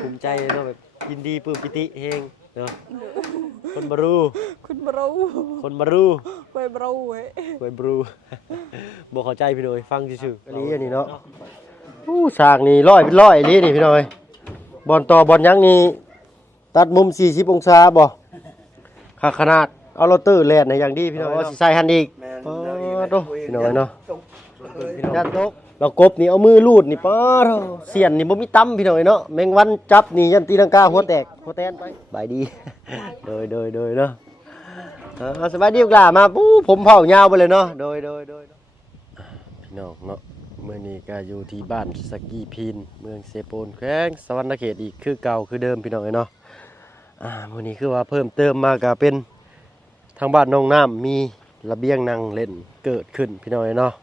ภูมิใจเนาะแบบยินดีปลื้มปิติเฮงเนาะคนบรูคนบรูคนบรูไปบรูเว้ยไปบรูบอกเข้าใจพี่น้อยฟังซื่อๆอันนี้เนาะสร้างนี่ร้อยเป็นร้อยนี่พี่น้อยบอลต่อบอลยังนี่ตัดมุม40องศาบ่ขนาดเอาโรเตอร์แล่นในอย่างดีพี่น้อยสิใส่หันอีกโตพี่น้อยเนาะยัดตกเรากบนี่เอามือลูดนี่ป้าเสียนนี่บ่มีตั้มพี่น้อยเนาะแมงวันจับนี่ยันตีลังกาหัวแตกหัวแตนไปบายดีโดยเนาะสบายดีกล่ามาปูผมเผายาวไปเลยเนาะโดยพี่น้องเนาะเมื่อนี้ก็อยู่ที่บ้านสกีพีนเมืองเซโปนแขวงสวรรณเขตอีกคือเก่าคือเดิมพี่น้องเนาะเมื่อนี้คือว่าเพิ่มเติมมาก็เป็นทางบ้านน้องน้ำมีระเบียงนั่งเล่นเกิดขึ้นพี่น้องเนาะ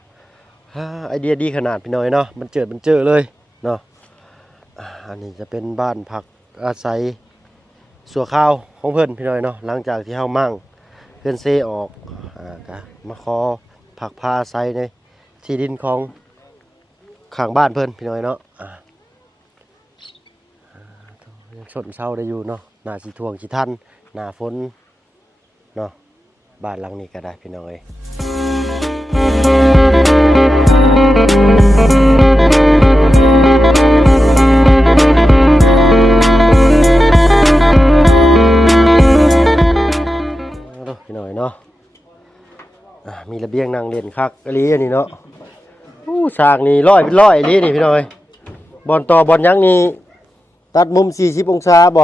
ไอเดียดีขนาดพี่น้อยเนาะมันเจอเลยเนาะอันนี้จะเป็นบ้านพักอาศัยสัวข้าวของเพื่อนพี่น้อยเนาะหลังจากที่เฮามั่งเพื่อนเซออกก็มาขอผักพาอาศัยในที่ดินของข้างบ้านเพื่อนพี่น้อยเนาะยังชดเศร้าได้อยู่เนาะหน้าสีทวงสีทันหน้าฝนเนาะบ้านหลังนี้ก็ได้พี่น้อยพี่น้อยเนาะมีระเบียงนั่งเล่นคักอันนี้อันนี้เนาะสร้างนี่ร้อยเป็นร้อยอันนี้นี่พี่น้อยบอลต่อบอลยังนี่ตัดมุม40องศาบ่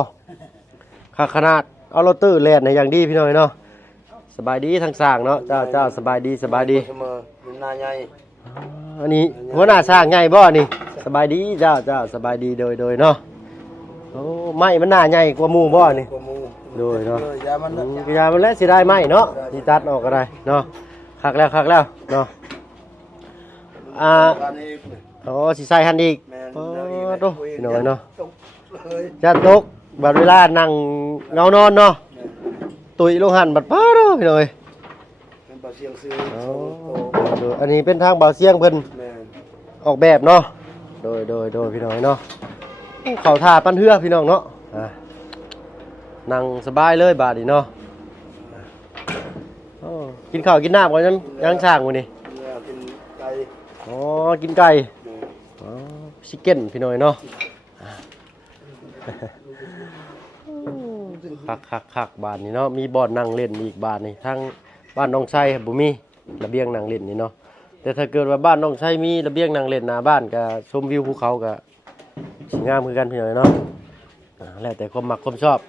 ขนาดเอาโรเตอร์แล่นในอย่างดีพี่น้อยเนาะสบายดีทางสร้างเนาะเจ้าสบายดีอันนี้หัวหน้าสร้างใหญ่บ่นี่สบายดีเจ้าสบายดีโดยเนาะโอ้ไม้มันหน้าใหญ่กว่าหมู่บ่นี่โดยเนาะยามันแล้วสิได้ไม้เนาะสิตัดออกก็ได้เนาะคักแล้วเนาะสิใส่หันอีกโตพี่น้อยเนาะจัดตกบัดเวลานั่งเงานอนเนาะตุยลงหันบัดป้าเนาะพี่น้อยอันนี้เป็นทางเบาเสียงเพิ่นออกแบบเนาะโดยพี่น้อยเนาะเขาท่าปั้นเฮือพี่น้องเนาะนั่งสบายเลยบาดนี้เนาะกินข้าวกินน้ำก่อนยังช่างวันนี้กินไก่ชิคเก้นพี่น้อยเนาะคักบ้านนี้เนาะมีบ่อนนั่งเล่นอีกบ้านนี่ทั้งบ้านน้องไส้บุมีระเบียงนั่งเล่นนี่เนาะแต่ถ้าเกิดว่าบ้านน้องไส้มีระเบียงนั่งเล่นหน้าบ้านก็ชมวิวภูเขาก็สวยงามเหมือนกันพี่น้อยเนาะแล้วแต่ความมักความชอบ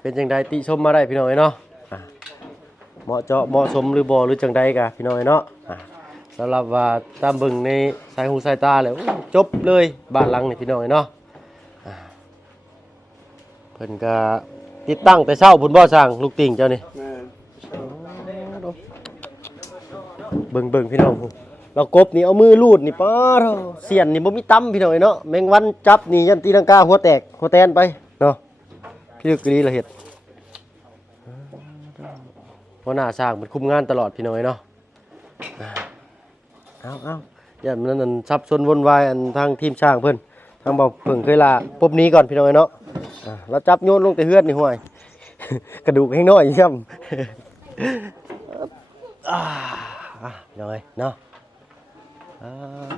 เป็นจังใดติชมมาได้พี่น้อยเนาะเหมาะสมหรือบ่หรือจังใดกะพี่น้อยเนาะสำหรับว่าตามเบิ่งในสายหูสายตาแล้วจบเลยบ้านหลังนี่พี่น้อยเนาะเพิ่นก็ติดตั้งแต่เช้าพุ่นบ่สร้างลูกติ่งเจ้านี่เบิ่งพี่น้องเรากบนี่เอามือลูดนี่ป้าเสียนนี่บ่มีตั้มพี่น้อยเนาะแมงวันจับนี่ยันตีลังกาหัวแตกหัวแตนไปเนาะพี่ลึกดีละเฮ็ดเพราะหน้าสร้างมันคุมงานตลอดพี่น้อยเนาะเอาอย่ามันนั่นซับซ้อนวนวายอันทางทีมช่างเพิ่นทางเบาเพิ่งเคยลาปบนี้ก่อนพี่น้อยเนาะแล้วจับโยนลงแต่เฮือดนี่ห่วยกระดูกให้น้อยย่ำน้อยเนาะ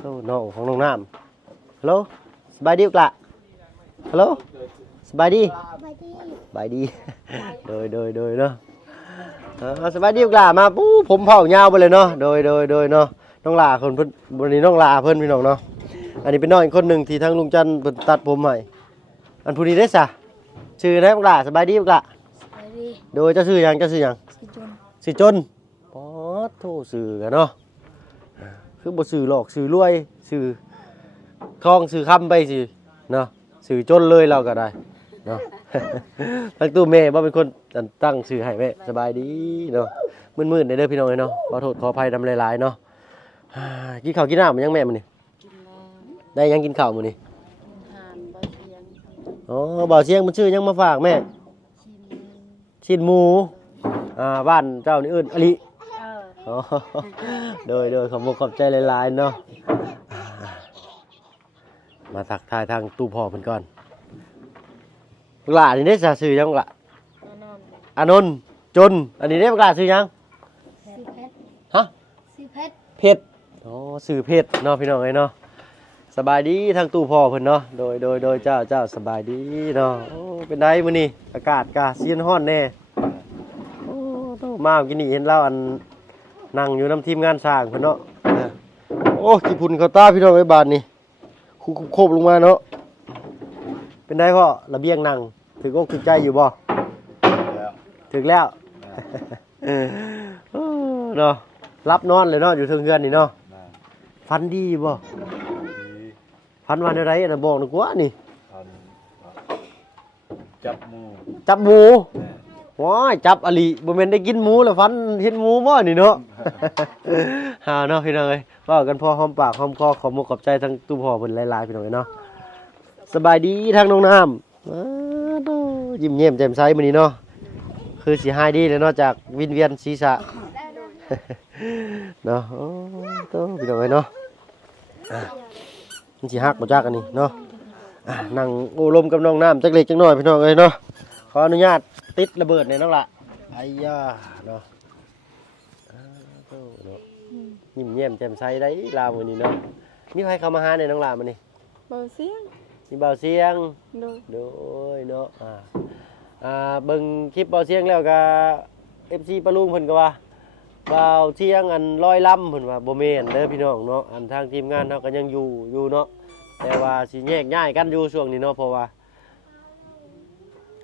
ตู้น้องของน้องน้ำฮัลโหลสบายดีกละฮัลโหลสบายดีโดยเนาะสบายดีกละมาปูผมเผายาวไปเลยเนาะโดยเนาะน้องลาคนเพิ่นวันนี้น้องลาเพิ่นพี่น้องเนาะอันนี้เป็นน้องอีกคนหนึ่งที่ทางลุงจันทร์เพิ่นตัดผมใหม่อันผู้นี้ได้ซะชื่ออะไรน้องลาสบายดีกละโดยเจ้าชื่อยังสิจนป๊อดโทสื่อกันเนาะคือบ่สื่อหลอกสื่อรวยสื่อคล้องสื่อคำไปสิเนาะสื่อจนเลยเราก็ได้เนาะทั้งตู้แม่ว่าเป็นคนตั้งสื่อให้แม่สบายดีเนาะมืดๆในเด้อพี่น้องเนาะขอโทษขออภัยทำหลายๆเนาะกินข้าวกินน้ำมันยังแม่มันนี่ได้ยังกินข้าวมันนี่บ่าวเชียงมันชื่อยังมาฝากแม่ชิ้นหมูบ้านเจ้านี่อื่นอลิโดยขอบใจหลายๆเนาะมาทักทายทางตู้พ่อเพิ่นก่อน บักหลานี่ได้ชื่อยังบักหละอานนท์จนอันนี้ได้บักหลาชื่อยัง สีเพชร ฮะ สีเพชร เพชรอ๋อชื่อเพชรเนาะพี่น้องเอ้ยเนาะสบายดีทางตู้พ่อเพิ่นเนาะโดยเจ้าสบายดีเนาะโอ้เป็นไดมื้อนี้อากาศกะเซียนฮ้อนแน่โอ้โตมากินนี่เห็นเราอันนั่งอยู่นํทีมงานสร้างเพิ่นเนาะโอ้ขี้พุ่นเข้าตาพี่น้องเอ้ยบาดนี้โคบลงมาเนาะเป็นไดพ่อระเบียงนั่งถึกอกถึกใจอยู่บ่ถึกแล้วเนาะรับนอนเลยเนาะอยู่เทิงเฮือนนี่เนาะฟันดีบ่ฟันวันอะไรอันน่ะบอกหน่อยกว่านี่ จับหมู จับหมูว้ายจับอลิบ่แม่นได้กินหมูแล้วฟันเห็นหมูบ่นี่เนาะ หาเนาะพี่น้องเอ้ยเว้ากันพอหอมปากหอมคอขอบมุกขอบใจทั้งตู้พ่อเพิ่นหลายๆพี่น้องเอ้ยเนาะสบายดีทางน้องน้ำโตยิ้มแย้มแจ่มใสมื้อนี้เนาะคือสิหายดีเลยเนาะจากวินเวียนศีรษะ เนาะโอ้โตพี่น้องเอ้ยเนาะมันสิฮักบ่จักอันนี้เนาะนั่งโอ้ลมกับน้องน้ำจักเล็กจักน้อยพี่น้องเอ้ยเนาะขออนุญาตติดระเบิดในอยน้องละไอ้ย่าเนาะโตเนาะยิ้มแย้มแจ่มใสได้ลาวมื้อนี้เนาะมีใครเข้ามาหาในน้องลามื้อนี้ เบาเสียง มีเบาเสียง โดย โดยเนาะเบิ่งคลิปเบาเสียงแล้วก็ FC ปะลุงเพิ่นก็ว่าเบาเสียงอันร้อยลำเพิ่นว่าบ่แม่นเด้อพี่น้องเนาะอันทางทีมงานเฮาก็ยังอยู่เนาะแต่ว่าสิแยกย้ายกันอยู่ช่วงนี้เนาะเพราะว่า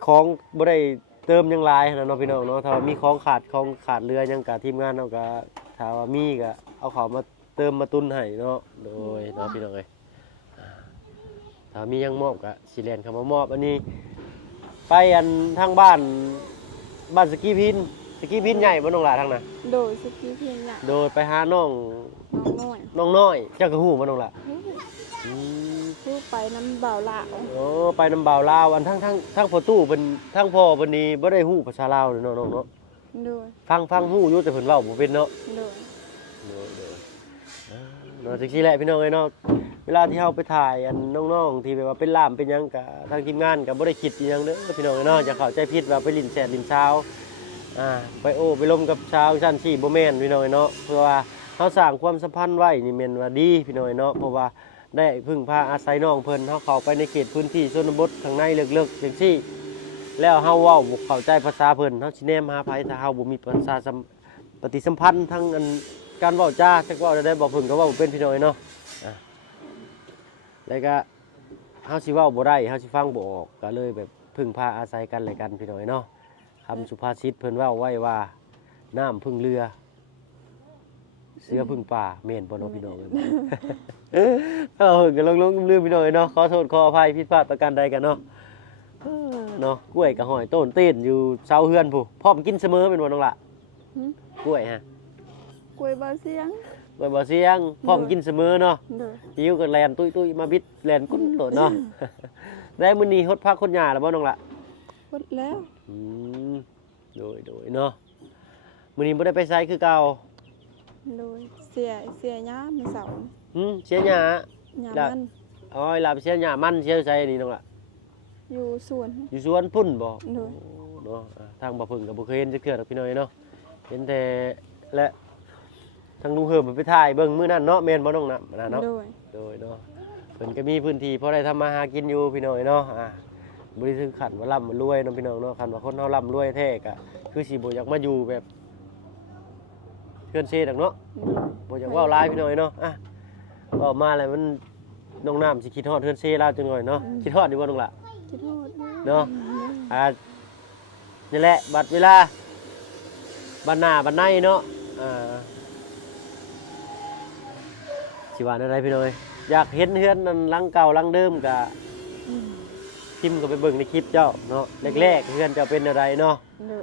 ของบ่ได้เติมหยังหลายนะเนาะพี่น้องเนาะถ้าว่ามีของขาดเรือหยังก็ทีมงานเฮาก็ถ้าว่ามีก็เอาเข้ามาเติมมาตุนให้เนาะโดยเนาะพี่น้องเอ้ยถ้ามีหยังมอบก็สิแล่นเข้ามามอบอันนี้ไปอันทางบ้านสกีพินใหญ่บ่น้องหลาทางน่ะ โดยสกีเพียงหนัก โดยไปหาน้อง น้อย น้อยเจ้าก็ฮู้บ่น้องหลาอืม ผู้ไปน้ำเบาละ โอ้ไปนำบ่าวลาวอันทั้งพ่อตู้เพิ่นทั้งพ่อเพิ่นนี่บ่ได้ฮู้ภาษาลาวเลยเนาะน้องเนาะ โดย ฟังฮู้อยู่แต่เพิ่นเว้าบ่เป็นเนาะ โดย เนาะจังซี่แหละพี่น้องเอ้ยเนาะเวลาที่เฮาไปถ่ายอันน้องๆที่แบบว่าเป็นล่ามเป็นหยังก็ทางทีมงานก็บ่ได้คิดอีหยังเด้อพี่น้องเอ้ยเนาะอย่าเข้าใจผิดว่าไปลิ้นแซ่ลิ้นชาวไปโอ้ไปลมกับชาวชั้น4บ่แม่นพี่น้องเอ้ยเนาะเพราะว่าเฮาสร้างความสัมพันธ์ไว้นี่แม่นว่าดีพี่น้องเอ้ยเนาะเพราะว่าได้พึ่งพาอาศัยน้องเพิ่นเฮาเข้าไปในเขตพื้นที่ชนบทข้างในลึกๆจังซี่แล้วเฮาเว้าบ่เข้าใจภาษาเพิ่นเฮาสิแนมหาไผถ้าเฮาบ่มีปฏิสัมพันธ์ทั้งอันการเว้าจ้าจักเว้าได้บ่เพิ่นก็เว้าบ่เป็นพี่น้องเอ้ยเนาะแล้วก็เฮาสิเว้าบ่ได้เฮาสิฟังบ่ออกก็เลยแบบพึ่งพาอาศัยกันและกันพี่น้องเอ้ยเนาะคำสุภาษิตเพิ่นเว้าไว้ว่าน้ำพึ่งเรือเสือพึ่งป่าแม่นบ่เนาะพี่น้องเอ้ย ก็ลงลืมพี่น้องเอ้ยเนาะขอโทษขออภัยผิดพลาดประการใดกันเนาะเนาะกล้วยกับหอยต้นเต้นอยู่เสาเฮือนผู้พร้อมกินเสมอเป็นบ่น้องล่ะกล้วยฮะ กล้วยเบาเสียง กล้วยบ่เสียงพร้อมกินเสมอเนาะ โดย หิวก็แล่นตุ้ยๆมาบิดแล่นกุ้นโลดเนาะ ได้มื้อนี้ฮดพักคนหญ้าแล้วบ่น้องล่ะ หมดแล้ว อืมโดยเนาะมื้อนี้บ่ได้ไปไสคือเก่า โดยเสียหญ้ามีเสา เสียหญ้า หญ้า จ้ะ มัน อ๋อลาไปเสียหญ้ามันเสียไสนี่น้องล่ะ อยู่สวน อยู่สวนพุ่นบ่ โดย เนาะทางบ่เพิ่งก็บ่เคยเห็นจักเทื่อดอกพี่น้อยเนาะเห็นแต่และทางลุงเฮิมมันไปถ่ายเบิ่งมื้อนั้นเนาะแม่นบ่น้องน่ะเนาะ โดย โดยเนาะเพิ่นก็มีพื้นที่พอได้ทำมาหากินอยู่พี่น้อยเนาะบ่ได้ถึงขั้นว่าร่ำว่ารวยเนาะพี่น้องเนาะคันว่าคนเฮาร่ำรวยแท้ก็คือสิบ่อยากมาอยู่แบบเพื่อนเซดอกเนาะบ่อยากเว้าหลายพี่น้อยเนาะเว้ามาแล้วมันน้องน้ำสิคิดฮอดเพื่อนเซลาวจังหน่อยเนาะคิดฮอดอยู่บ่น้องล่ะ คิดโทษ เนาะนี่แหละบัดเวลาบัดหน้าบัดในเนาะสิว่าอะไรพี่น้อยอยากเห็นเฮือนนั่นหลังเก่าหลังเดิมกะพิมพ์ก็ไปเบิ่งในคลิปเจ้าเนาะแรกๆเฮือนเจ้าเป็นอะไรเนาะ โดย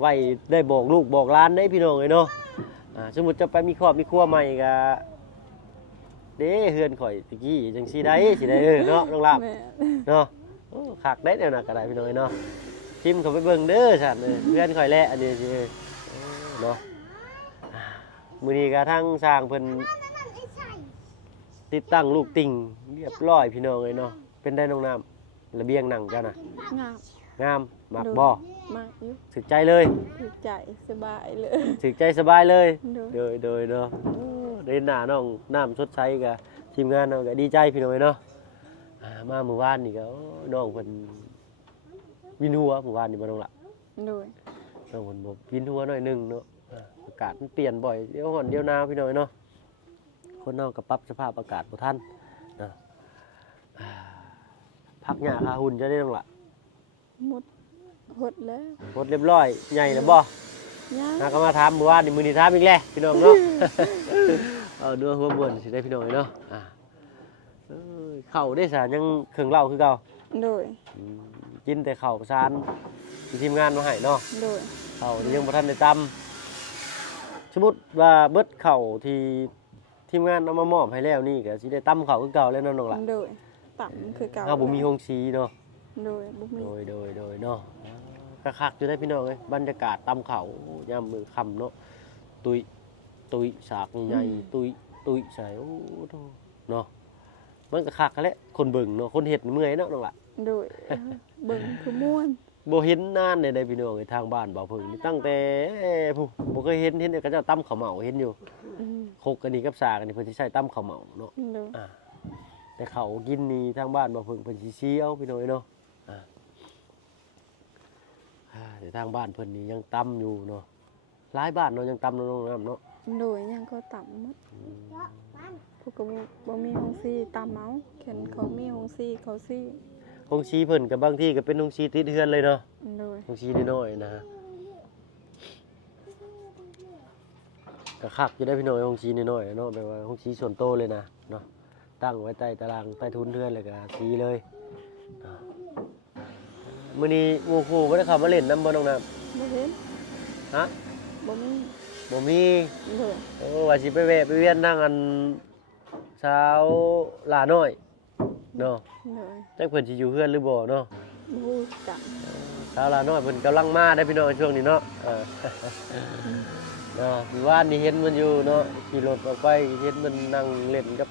ไว้ได้บอกลูกบอกหลานได้พี่น้องเลยเนาะสมมุติจะไปมีครอบมีครัวใหม่กะเด้เฮือนข่อยตะกี้จังสิได้เนาะน้องลาบ แม่ เนาะคักได้แนวน่ะก็ได้พี่น้อยเนาะพิมพ์เขาไปเบิ่งเด้อซั่นเพื่อนข่อยแลอันนี้สิเนาะมื้อนี้ก็ทั้งสร้างเพิ่นติดตั้งลูกติ่งเรียบร้อยพี่น้องเอ้ยเนาะเป็นได้น้องน้ำ ระเบียงนั่งเจ้าน่ะ งาม งามมักบ่ มากอยู่ ถึกใจเลย ถูกใจสบายเลย ถึกใจสบายเลย โดย โดยเนาะได้หน้าน้องน้ำชดใช้กับทีมงานเนาะก็ดีใจพี่น้อยเนาะมาเมื่อวานนี่ก็น้องเพิ่นวินหัวเมื่อวานนี่บ่น้องละ โดย น้องเพิ่นบ่วินหัวหน่อยหนึงเนาะอากาศมันเปลี่ยนบ่อยเดี๋ยวร้อนเดี๋ยวหนาวพี่น้อยเนาะคนเฮาก็ปรับสภาพอากาศบ่ทันเนาะพักหญ้าคาหุ่นจะได้น้องละ หมดหดแล้ว หมดเรียบร้อยใหญ่แล้วบ่ ย่าง น่าก็มาถามเมื่อวานนี่มื้อนี้ถามอีกแล้วพี่น้องเนาะ เอาเนื้อหัวม่วนสิได้พี่น้องเนาะข้าวได้ซะยังเครื่องเหล้าคือเก่า โดย กินแต่ข้าวสารที่ทีมงานมาให้เนาะ โดย ข้าวนี่ยังบ่ทันได้ตำสมมุติว่าเบิดข้าวที่ทีมงานเอามามอบให้แล้วนี่ก็สิได้ตำข้าวคือเก่าแล้วเนาะน้องล่ะ โดยต่ำคือเก่า เฮาบ่มีโรงสีเนาะ โดยบุมี โดยเนาะก็คักอยู่ได้พี่น้องเอ้ยบรรยากาศตำข้าวยามมื้อค่ำเนาะตุยสากใหญ่ตุยใส่โอ้โธ่เนาะมันก็คักแหละคนเบิ่งเนาะคนเฮ็ดเมื่อยเนาะน้องล่ะ โดยเบิ่งคือม่วน บ่เห็นนานได้พี่น้องเอ้ยทางบ้านบ่าวเพิ่งนี่ตั้งแต่ผู้บ่เคยเห็นแต่เขาเจ้าตำข้าวเหมาเห็นอยู่ คกอันนี้กับสากอันนี้เพิ่นสิใช้ตำข้าวเหมาเนาะ โดย แต่เขากินนี่ทางบ้านบ่าวเพิ่งเพิ่นสิเสียวพี่น้องเนาะแต่ทางบ้านเพิ่นนี่ยังตำอยู่เนาะหลายบ้านเนาะยังตำเนาะน้องน้ำเนาะ โดยยังก็ต่ำหมดพวกก็บ่มีห้องซีตามเมาเข็นเขามีห้องซีเขาซี ฮงชีเพิ่นก็บางที่ก็เป็นฮงชีติดเฮือนเลยเนาะ โดย ฮงชีน้อยๆนะฮะก็คักอยู่ได้พี่น้องฮงชีน้อยๆเนาะแปลว่าฮงชีส่วนโตวเลยนะเนาะตั้งไว้ใต้ตารางใต้ทุนเฮือนเลยก็สีเลยมื้อนี้หมู่คู่บ่ได้เข้ามาเล่นนำบ่น้องน้ำ บ่เห็น ฮะ บ่มี บ่มี โดย โอ้ว่าสิไปแวะไปเวียนนั่งอันเช้าหลาน้อยเนาะ โดย จักเพิ่นสิอยู่เฮือนหรือบ่เนาะ บูจัง เช้าหลาน้อยเพิ่นกำลังมาได้พี่น้องช่วงนี้เนาะเนาะมื้อวานนี่เห็นมันอยู่เนาะขี่รถออกไปเห็นมันนั่งเล่นกับ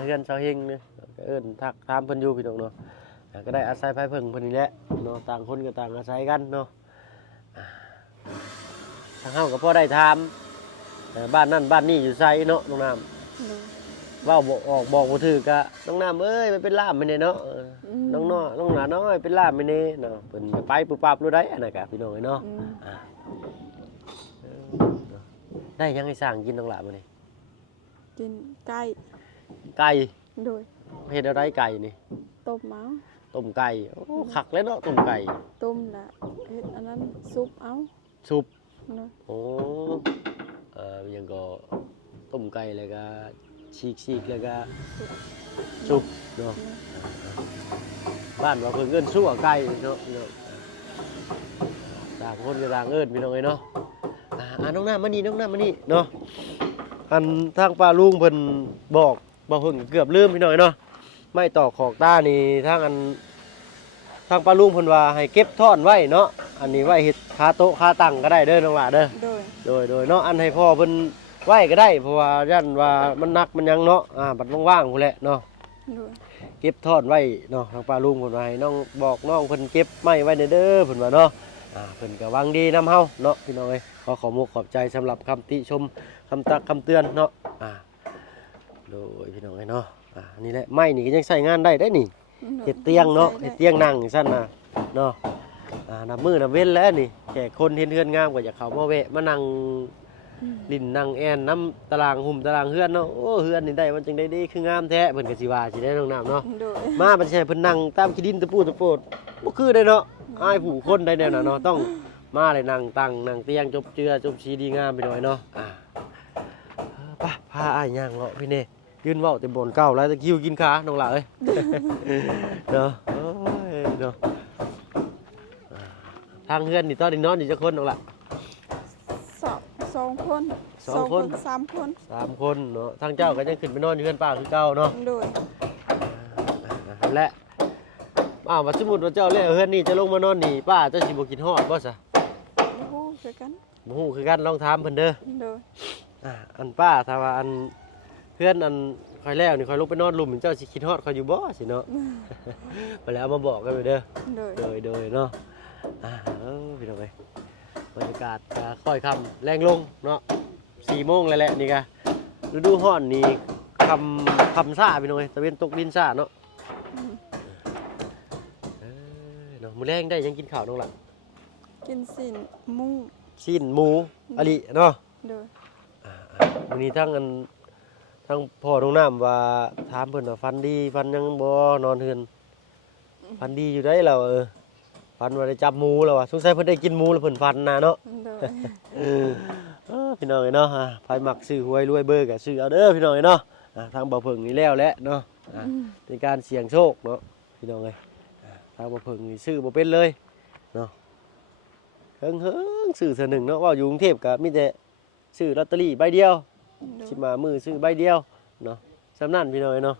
เฮือนชาวเฮงเนาะก็เอิ้นทักถามเพิ่นอยู่พี่น้องเนาะก็ได้อาศัยไผเพิ่งเพิ่นนี่แหละเนาะต่างคนก็ต่างอาศัยกันเนาะทางเฮาก็พอได้ถามบ้านนั่นบ้านนี้อยู่ไสเนาะน้องน้ำ โดย เว้าบ่ออกบอกบ่ถูกกะน้องน้ำเอ้ยมันเป็นล่ามไม่แน่เนาะน้องน้องหนาน้อยเป็นล่ามไม่แน่เนาะเพิ่นไปปุ๊บปั๊บรู้ได้อันนั้นกะพี่น้องเอ้ยเนาะได้ยังให้สร้างกินน้องหลานมื้อนี้ กินไก่ ไก่ โดย เฮ็ดอะไรไก่นี่ ต้มเมา ต้มไก่โอ้คักเลยเนาะต้มไก่ ต้มละเฮ็ดอันนั้นซุปเอา ซุป โดย โอ้ยังก็ต้มไก่แล้วก็ฉีกๆแล้วก็ซุปเนาะบ้านว่าเพิ่นเอิ้นซั่วไก่เนาะพี่น้องต่างคนก็ต่างเอิ้นพี่น้องเอ้ยเนาะน้องน้ำมานี่น้องน้ำมานี่เนาะอันทางป้าลุงเพิ่นบอกบ่เพิ่งเกือบลืมพี่น้องเอ้ยเนาะไม่ต่อขอกตานี่ทางป้าลุงเพิ่นว่าให้เก็บท่อนไว้เนาะอันนี้ไว้เฮ็ดคาโต๊ะคาตั้งก็ได้เด้อน้องหล่าเด้อ โดย โดยเนาะอันให้พ่อเพิ่นไว้ก็ได้เพราะว่าย่านว่ามันหนักมันยังเนาะบัดว่างๆพุ่นแหละเนาะ โดย เก็บทอดไว้เนาะทางป้าลุงเพิ่นว่าให้น้องบอกน้องเพิ่นเก็บไม้ไว้เด้อเพิ่นว่าเนาะเพิ่นก็หวังดีนํเฮาเนาะพี่น้องเอ้ยขอมุกขอบใจสำหรับคำติชมคำตักคำเตือนเนาะโดยพี่น้องเอ้ยเนาะนี่แหละไม้นี่ก็ยังใช้งานได้ได้นี่เฮ็ดเตียงเนาะเฮ็ดเตียงนั่งซั่นน่ะเนาะนับมื้อนับเว้นแล้วนี่แขกคนเห็นเฮือนงามก็อยากเข้ามาแวะมานั่งลิ้นนั่งแอนน้ำตารางหุ่มตารางเฮือนเนาะโอ้เฮือนนี่ได้มันจังได้ดีคืองามแท้เพิ่นก็สิว่าสิได้น้องน้ำเนาะ โดย มาบัดใช่เพิ่นนั่งตามขี้ดินตะปูตะโปดบ่คือได้เนาะอายผู้คนได้แนวน่ะเนาะต้องมาเลยนั่งตั้งนั่งเตียงจบเจือจบชีดีงามไปหน่อยเนาะไปพาอ้ายย่างเลาะพี่เน่ยืนเว้าแต่บ่นเก่าแล้วตะคิวกินขาน้องหล่ะเอ้ยเนาะโอ้ยเนาะทางเฮือนนี่ตอนนี้นอนอยู่จักคนน้องหล่ะ สองคน สองคน สามคน 3คนเนาะทางเจ้าก็ยังขึ้นไปนอนอยู่เฮือนป้าคือเก่าเนาะ โดย และว่าสมมุติว่าเจ้าแล้วเฮือนนี่จะลงมานอนนี่ป้าเจ้าสิบ่กินฮอดบ่ซะ บูคือกัน บ่ฮู้คือกันลองถามเพิ่นเด้อ โดย อันป้าถ้าว่าอัน พื่อนอันคอยแล้วนี่คอยลงไปนอนหลุมเจ้าสิคิดฮอดคอยอยู่บ่สิเนาะ ไปแล้วมาบอกกันไปเด้อ โดย เนาะพี่น้องเอ้ยบรรยากาศก็ค่อยค่ำแรงลงเนาะ4 โมงแล้วแหละนี่ก็ฤดูร้อนนี่ค่ำซ่าพี่น้องเอ้ยตะเวนตกดินซ่าเนาะเนาะมื้อแรงได้ยังกินข้าวน้องล่ะ กินสินหมู ชิ้นหมูอะลิเนาะ โดย มื้อนี้ทั้งพ่อน้องน้ำว่าถามเพิ่นว่าฟันดีฟันยังบ่นอนเฮือนฟันดีอยู่ได้แล้วฟันว่าได้จับหมูแล้วว่ะสงสัยเพิ่นได้กินหมูแล้วเพิ่นฟันนะเนาะ โดย พี่น้องเอ้ยเนาะไผมักซื้อหวยรวยเบอร์ก็ซื้อเอาเด้อพี่น้องเอ้ยเนาะทางบ่เพิ่งนี่แล้วแหละเนาะเป็นการเสี่ยงโชคเนาะพี่น้องเอ้ยทางบ่เพิ่งนี่ซื้อบ่เป็นเลยเนาะเฮิงซื้อเทื่อหนึงเนาะว่าอยู่กรุงเทพก็มีแต่ซื้อลอตเตอรี่ใบเดียวสิมามือซื้อใบเดียวเนาะสำนั้นพี่น้องเอ้ยเนาะ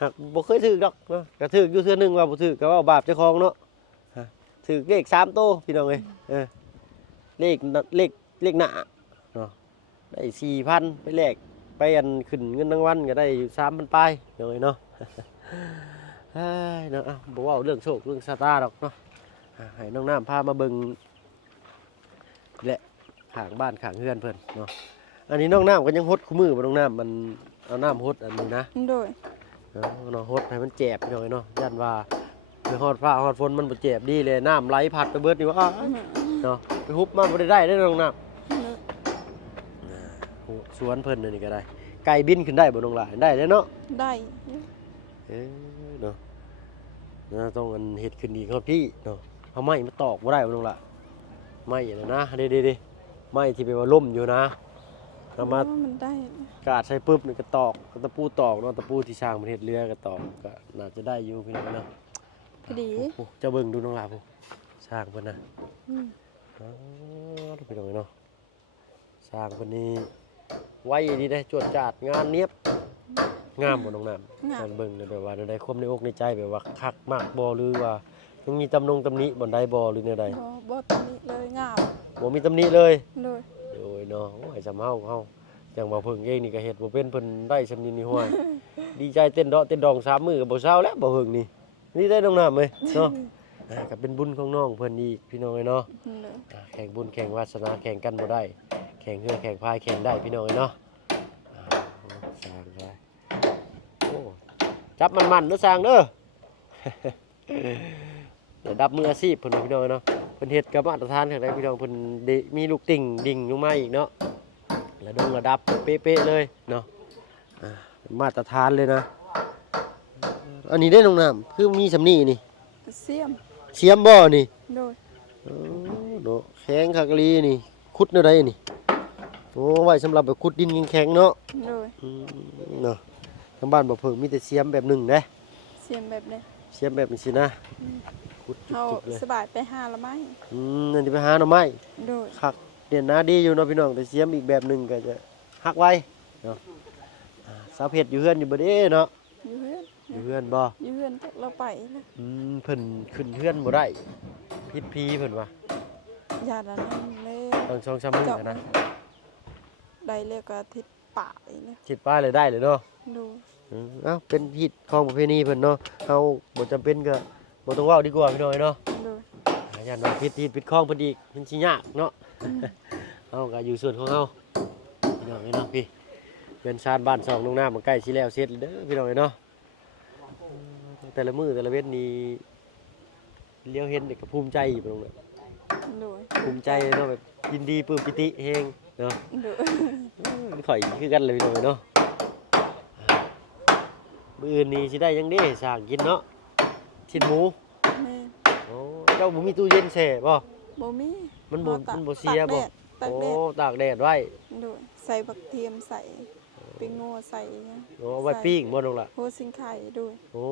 หากบ่เคยถือดอกเนาะก็ถืออยู่เทื่อหนึงว่าบ่ถือก็ว่าบาปเจ้าของเนาะถือเลข3โตพี่น้องเอ้ยเลขหน้าเนาะได้ 4,000 ไปแลกไปอันขึ้นเงินรางวัลก็ได้อยู่ 3,000 ปลายพี่น้องเอ้ยเนาะเฮ้ยเนาะบ่เว้าเรื่องโชคเรื่องชะตาดอกเนาะให้น้องน้ำพามาเบิ่งแหละข้างบ้านข้างเฮือนเพิ่นเนาะอันนี้น้องน้ำก็ยังฮดคู่มือบ่น้องน้ำมันเอาน้ำฮดอันนี้นะ โดย เนาะฮดให้มันแจบพี่น้องเอ้ยเนาะย่านว่าเมื่อฮอดฟ้าฮอดฝนมันบ่แจบดีเลยน้ำไหลพัดไปเบิดนี่ว่าเนาะไปฮุบมาบ่ได้ได้น้องน้ำสวนเพิ่นนี่ก็ได้ไก่บินขึ้นได้บ่น้องหลานได้เด้อเนาะ ได้ เนาะต้องอันเฮ็ดขึ้นอีกครับพี่เนาะเอาไม้มาตอกบ่ได้บ่น้องหลานไม้น่ะนะเด้ๆไม้ที่ไปว่าล่มอยู่นะเอามา มันได้ กาดใส่ปึ๊บนี่ก็ตอกก็ตะปูตอกเนาะตะปูที่สร้างประเทศเรือก็ตอกก็น่าจะได้อยู่พี่น้องเนาะ พอดี โอ้เจะเบิ่งดูน้องหลานผู้สร้างเพิ่นน่ะ อืม อ๋อพี่น้องเนาะสร้างเพิ่นนี่ไว้ดีได้จวดจาดงานเนียบงามบ่น้องน้ำการเบิ่งเนี่ยแบบว่าได้ความในอกในใจแบบว่าคักมากบ่หรือว่ายังมีตำหนิบ่ได้บ่หรือแนวใด บ่ตอนนี้เลยงาม บ่มีตำหนิเลย โดย โดยเนาะโอ้ยสำเฮาจังบ่เพิ่งเองนี่ก็เฮ็ดบ่เป็นเพิ่นได้สำนี้นี่ห้วย ดีใจเต้นเดาะเต้นดอง3มื้อก็บ่เช้าแล้วบ่เฮิงนี่นี่ได้น้องน้ำเอ้ยเนาะก็เป็นบุญของน้องเพิ่นอีกพี่น้องเอ้ยเนาะ โดย แข่งบุญแข่งวาสนาแข่งกันบ่ได้แข่งเรือแข่งพายแข่งได้พี่น้องเอ้ยเนาะสร้างไปโอ้จับมันๆเด้อสร้างเด้อ ระดับมืออาชีพเพิ่นว่าพี่น้องเอ้ยเนาะเพิ่นเฮ็ดกับมาตรฐานข้างใดพี่น้องเพิ่นได้มีลูกติ่งดิ่งลงมาอีกเนาะระดับเป๊ะๆเลยเนาะมาตรฐานเลยนะอันนี้ได้น้องน้ำคือมีสำนีนี่ เสียม เสียมบ่นี่ โดย เนาะแข็งคักลีนี่ขุดแนวใดนี่โอ้ไว้สำหรับแบบขุดดินแข็งๆเนาะ โดย เนาะทางบ้านบ่เพิ่งมีแต่เสียมแบบหนึงเด้ เสียมแบบนี้ เสียมแบบนี้สินะขุด เฮา จุกๆเลย สบายไปหาละไม้ นั่นสิไปหาหน่อไม้ โดย คักเด่นหน้าดีอยู่เนาะพี่น้องแต่เสียมอีกแบบหนึงก็จะหักไว้เนาะสาวเพชรอยู่เฮือนอยู่บ่เด้เนาะ อยู่เฮือน อยู่เฮือนบ่ อยู่เฮือนจักเราไปนะ เพิ่นขึ้นเฮือนบ่ได้พิษพีเพิ่นว่า ญาติอันนั้นเลย ต้อง2-3มื้อนะ ได้แล้วก็ทิศป่าอีกนะ คิดป้ายเลยได้เลยเนาะ ดู เอ้าเป็นพิษของประเพณีเพิ่นเนาะเฮาบ่จำเป็นก็บ่ต้องเว้าดีกว่าพี่น้อยเนาะ ดู ย่านว่าพิษของเพิ่นอีกมันสิยากเนาะ เฮาก็อยู่ส่วนของเฮาพี่น้องเนาะพี่เรือนชานบ้าน2ลงน้ามันใกล้สิแล้วเสร็จแล้วเด้อพี่น้อยเนาะแต่ละมื้อแต่ละเว้นนี่เลี้ยวเห็นเด็กก็ภูมิใจอยู่ตรงนั้น ดู ภูมิใจเนาะแบบยินดีปลื้มปิติแฮงเนาะ ดู ข่อยคือกันเลยพี่น้อยเนาะมื้ออื่นนี่สิได้หยังเด้สร้างกินเนาะชิ้นหมู แม่ โอ้เจ้าบ่มีตู้เย็นแช่บ่ บ่มี มันบ่เสียบ่ ตาก โอ้ แดด ตากแดดไว้ ดูใส่บักเทียมใส่เป็นงัวใส่เนี่ย โอ้เอาไว้ปิ้งบ่น้องล่ะ โพสิงไข่ดู โอ้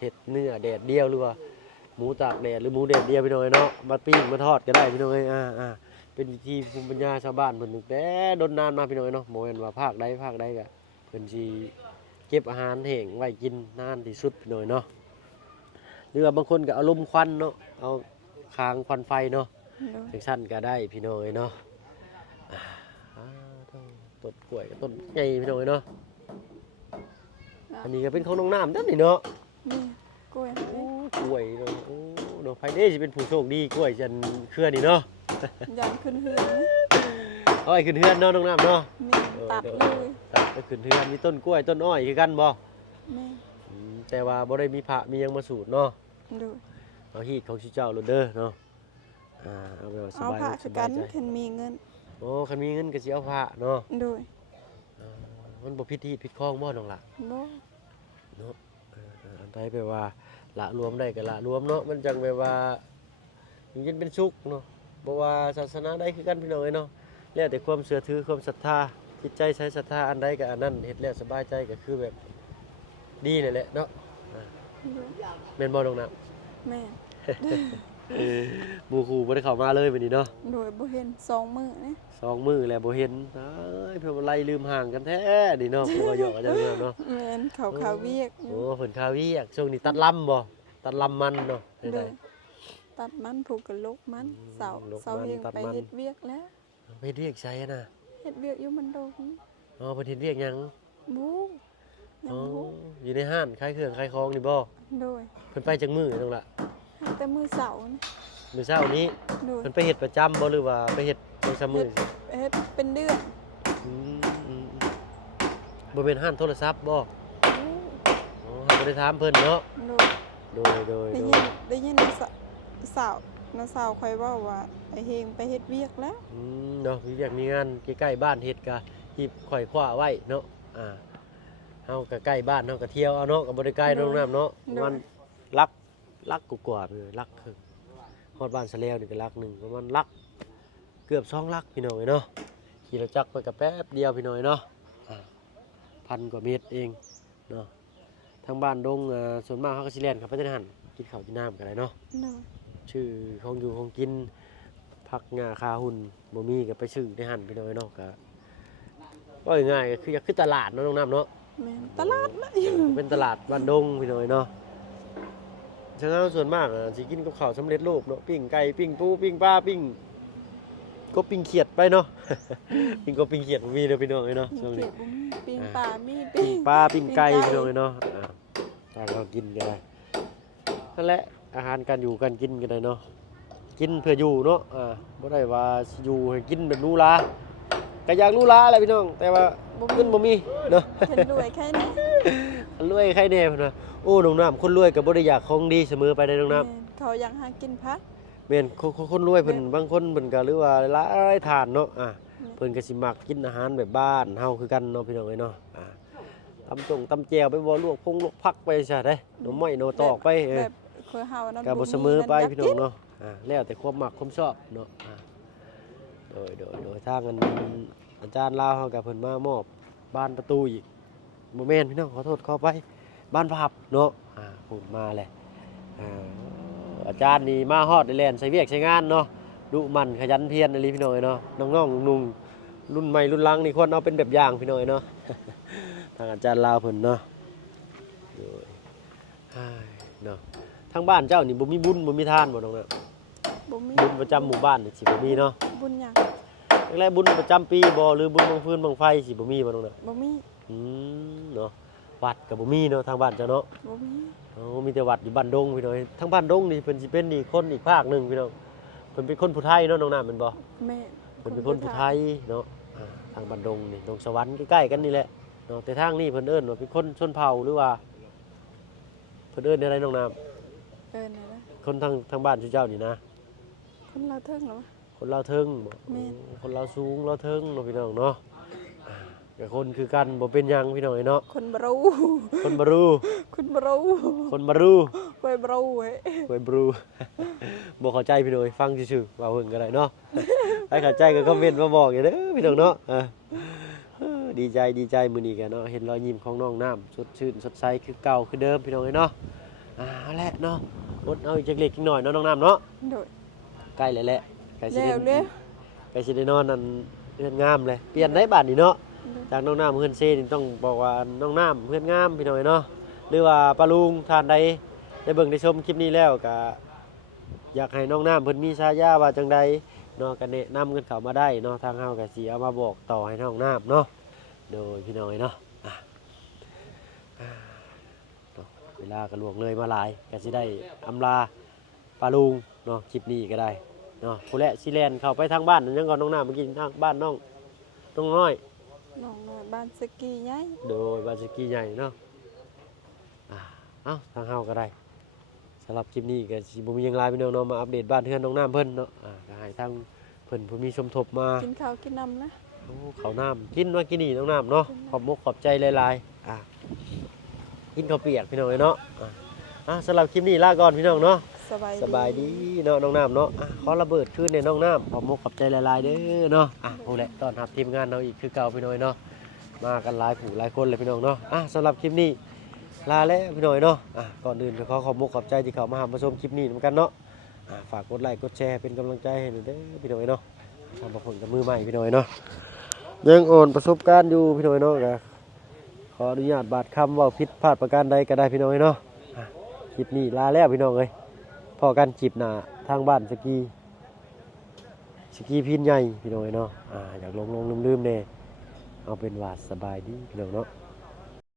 เห็ดเนื้อแดดเดียวหรือว่าหมูตากแดดหรือหมูแดดเดียวพี่น้อยเนาะมาปิ้งมาทอดก็ได้พี่น้อยเป็นวิธีภูมิปัญญาชาวบ้านเพิ่นตั้งแต่ดนนานมาพี่น้อยเนาะบ่แม่นว่าภาคใดก็เพิ่นสิเก็บอาหารแห้งไว้กินนานที่สุดพี่น้อยเนาะหรือว่าบางคนก็เอาลมควันเนาะเอาคางควันไฟเนาะ ดู จังซั่นก็ได้พี่น้อยเนาะต้นกล้วยกับต้นใหญ่พี่น้อยเนาะ อันนี้ก็เป็นของน้องน้ำนั่นนี่เนาะ นี่กล้วย โอ้กล้วยเนาะโอ้เนาะไผเด้สิเป็นผู้โชคดีกล้วยจันเครือนี่เนาะ ยันขึ้นเฮือน เอาไว้ขึ้นเฮือนเนาะน้องน้ำเนาะ มีตัดเลย ตัดไปขึ้นเฮือนมีต้นกล้วยต้นอ้อยคือกันบ่ แม่ แต่ว่าบ่ได้มีพระมีหยังมาสูตรเนาะ ดู เอาฮีดของชิเจ้าโลดเด้อเนาะเอาไปส เอา บาย ผ้า ส คือ บา กั ย น ใจ คันมีเงิน โอ้คันมีเงินก็สิเอาพระเนาะ ดู มันบ่ผิดที่ผิดข้องบ่น้องล่ะ บ่ เนาะอันใดแปลว่าละรวมได้ก็ละรวมเนาะมันจังแปลว่าอยู่เย็นเป็นสุขเนาะบ่ว่าศาสนาใดคือกันพี่น้องเอ้ยเนาะแล้วแต่ความเชื่อถือความศรัทธาจิตใจใช้ศรัทธาอันใดก็อันนั้นเฮ็ดแล้วสบายใจก็คือแบบดีนั่นแหละเนาะ ดู แม่นบ่น้องน่ะ แม่ หมู่ครูบ่ได้เข้ามาเลยบัดนี้เนาะ โดยบ่เห็น2มื้อนี่ 2 มื้อแล้วบ่เห็นเอ้ยเพิ่นว่าไล่ลืมห่างกันแท้นี่เนาะพวกเราหยอกกันจังนั้นเนาะ แม่นเขาเวียกอ โอ้ ยู่ เพิ่นคาเวียกช่วงนี้ตัดลำบ่ตัดลำมันเนาะได้ โด ได้ ยตัดมันผูกกับลกมันเสา ลก เสา มัน เฮง ตัด ไป มัน เฮ็ดเวียกแล้ว เฮ็ดเวียกใช่น่ะ เฮ็ดเวียกอยู่มันโดน อ๋อเพิ่นเฮ็ดเวียกหยัง บูยั อ๋ ง อ บู อยู่ในห้านขายเครื่องขายของนี่บ่ โดย เพิ่นไปจักมื้อนั่นล่ะ ให้แต่มือเสาร์นี่ มื้อเช้านี้ โดย เพิ่นไปเฮ็ดประจำบ่หรือว่าไปเฮ็ด2-3มื้อ เฮ็ดเป็นเดือน อืมอืมบ่แม่นห้านโทรศัพท์บ่ บู อ๋อเราบ่ได้ถามเพิ่นเนาะ โดย โดย ได้ยินน้าสาวน้าสาวคอยเว้าว่าไอ้เฮงไปเฮ็ดเวียกแล้ว เนาะมีเวียกมีงานใกล้ๆบ้านเฮ็ดก็หีบข่อยคว้าไว้เนาะเฮาก็ใกล้บ้านเฮาก็เที่ยวเอาเนาะก็บ่ได้ไกลโรงน้ำเนาะประมันลักกว่าๆไปเลยลักครึ่งฮอดบ้านสะเลวนี่ก็ลักหนึงประมาณลักเกือบ2ลักพี่น้องเอ้ยเนาะขี่รถจักรไปก็แป๊บเดียวพี่น้องเอ้ยเนาะพันกว่าเมตรเองเนาะทางบ้านดงส่วนมากเฮาก็สิแล่นเข้าไปในหั่นกินข้าวกินน้ำกันได้เนาะ โดย ชื่อของอยู่ของกินผักหญ้าคาหุ่นบ่มีก็ไปซื้อในหั่นพี่น้องเอ้ยเนาะก็ว่าง่ายๆก็คืออยากขึ้นตลาดเนาะน้องน้ำเนาะ แม่นตลาดนะอยู่ เป็นตลาดบ้านดงพี่น้อยเนาะฉะนั้นส่วนมากสิกินกับข้าวสำเร็จรูปเนาะปิ้งไก่ปิ้งปูปิ้งปลาปิ้งก็ปิ้งเขียดไปเนาะ ปิ้งก็ปิ้งเขียดบ่มีเด้อพี่น้องเอ้ยเนาะช่วงนี้ ปิ้งปลามี ปิ้งปลาปิ้งไก่พี่น้องเอ้ยเนาะถ้าเรากินก็ได้นั่นแหละอาหารการอยู่การกินก็ได้เนาะกินเพื่ออยู่เนาะบ่ได้ว่าสิอยู่ให้กินแบบหรูหราก็อยากหรูหราแหละพี่น้องแต่ว่าเงินบ่มีเนาะ เพิ่นรวยแค่นี้ รวยใครแน่พุ่นน่ะโอ้น้องน้ำคนรวยก็บ่ได้อยากของดีเสมอไปได้น้องน้ำ แม่นเขายังหากินพัก แม่นคนรวยเพิ่นบางคนเพิ่นก็หรือว่าหลายทานเนาะเพิ่นก็สิมักกินอาหารแบบบ้านเฮาคือกันเนาะพี่น้องเอ้ยเนาะตำแจ่วไปบ่ลวกผักไปซะเด้หน่อไม้หน่อตอกไปแบบเคยเฮานั้น ก็บ่เสมอไปพี่น้องเนาะแล้วแต่ความมักความชอบเนาะโดยทางอันอาจารย์ลาวเฮาก็เพิ่นมามอบบ้านประตูอีกบ่แม่นพี่น้องขอโทษขอไปบ้านพับเนาะพูดมาแหละอาจารย์นี่มาฮอดได้แล่นใส่เวียกใช้งานเนาะดุมันขยันเพียรอีหลีพี่น้องเนาะน้องๆนุ่งๆรุ่นใหม่รุ่นหลังนี่ควรเอาเป็นแบบอย่างพี่น้องเนาะ ทางอาจารย์ลาวเพิ่นเนาะโดยเนาะทางบ้านเจ้านี่บ่มีบุญบ่มีทานบ่น้องเนาะ บ่มี บุญประจำหมู่บ้านนี่สิบ่มีเนาะ บุญหยัง แรกๆบุญประจำปีบ่หรือบุญบังฟืนบังไฟสิบ่มีบ่น้องเนาะ บ่มี เนาะวัดก็บ่มีเนาะทางบ้านเจ้าเนาะ บ่มี มีแต่วัดอยู่บ้านดงพี่น้องทั้งบ้านดงนี่เพิ่นสิเป็นอีกคนอีกภาคหนึงพี่น้องเพิ่นเป็นคนผู้ไทยเนาะน้องน้ำแม่นบ่ แม่ เพิ่นเป็นคนผู้ไทยเนาะทางบ้านดงนี่ดงสวรรค์ใกล้ๆกันนี่แหละเนาะแต่ทางนี้เพิ่นเอิ้นว่าเป็นคนชนเผ่าหรือว่าเพิ่นเอิ้นอะไรน้องน้ำ เอิ้นอะไร คนทางบ้านชื่อเจ้านี่นะ คนลาวเทิงเหรอวะ คนลาวเทิงบ่ แม่น คนลาวสูงลาวเทิงเนาะพี่น้องเนาะก็คนคือกันบ่เป็นหยังพี่น้องเนาะ คนบ่รู้ คนบ่รู้ คนบ่รู้ คนบ่รู้ ไว้บ่รู้เว้ย ไว้บรู บอกเข้าใจพี่น้อยฟังซื่อๆว่าเพิ่นก็ได้เนาะ ใครเข้าใจก็คอมเมนต์มาบอกอยู่เด้อพี่น้องเนาะดีใจมื้อนี้กันเนาะเห็นรอยยิ้มของน้องน้ำสดชื่นสดใสคือเก่าคือเดิมพี่น้องเอ้ยเนาะเอาละเนาะอดเอาอีกจักเล็กจักน้อยเนาะน้องน้ำเนาะ โดย ใกล้แล้วแหละใกล้สิ เร็ ได้ วเร็ว ใกล้สิได้นอนนั่นเฮือนงามเลยเปลี่ยนได้บาดนี้เนาะจากน้องน้ำเฮือนเซนี่ต้องบอกว่าน้องน้ำเฮือนงามพี่น้องเอ้ยเนาะหรือว่าปลาลุงทานใดได้เบิ่งได้ชมคลิปนี้แล้วก็อยากให้น้องน้ำเพิ่นมีฉายาว่าจังใดเนาะก็แนะนำกันเข้ามาได้เนาะทางเฮาก็สิเอามาบอกต่อให้น้องน้ำเนาะโดยพี่น้องเอ้ยเนาะ เวลาก็ล่วงเลยมาหลายก็สิได้อำลาปลาลุงเนาะคลิปนี้ก็ได้เนาะผู้แลสิแล่นเข้าไปทางบ้านนั่นยังก่อนน้องน้ำเมื่อกี้ทางบ้านน้องน้อย น้องน้อยบ้านสกีใหญ่ โดยบ้านสกีใหญ่เนาะเอ้าทางเฮาก็ได้สำหรับคลิปนี้ก็สิบ่มีหยังหลายพี่น้องเนาะมาอัปเดตบ้านเฮือนน้องน้ำเพิ่นเนาะก็ให้ทางเพิ่นผู้มีสมทบมา กินข้าวกินน้ำนะ โอ้ข้าวน้ำกินว่ากินนี่น้องน้ำเนาะขอบมุกขอบใจหลายๆกินข้าวเปียกพี่น้องเนาะสำหรับคลิปนี้ลาก่อนพี่น้องเนาะ สบายดีเนาะน้องน้ำเนาะขอระเบิดขึ้นในน้องน้ำขอบมุกขอบใจหลายๆเด้อเนาะโอ้แหละต้อนรับทีมงานเราอีกคือเก่าพี่น้องเนาะมากันหลายผู้หลายคนเลยพี่น้องเนาะสำหรับคลิปนี้ลาแล้วพี่น้องเนาะก่อนอื่นก็ขอขอบมุกขอบใจที่เข้ามาหามาชมคลิปนี้เหมือนกันเนาะฝากกดไลค์กดแชร์เป็นกำลังใจให้หน่อยเด้อพี่น้องเนาะทำมาผลกับมือใหม่พี่น้องเนาะยังอ่อนประสบการณ์อยู่พี่น้องเนาะก็ขออนุญาตบาดคำว่าผิดพลาดประการใดก็ได้พี่น้องเนาะคลิปนี้ลาแล้วพี่น้องเลยพอกันคลิปหน้าทางบ้านสกีพินใหญ่พี่น้องเนาะอยากลงลืมๆเน่เอาเป็นว่าสบายดีพี่น้องเนาะ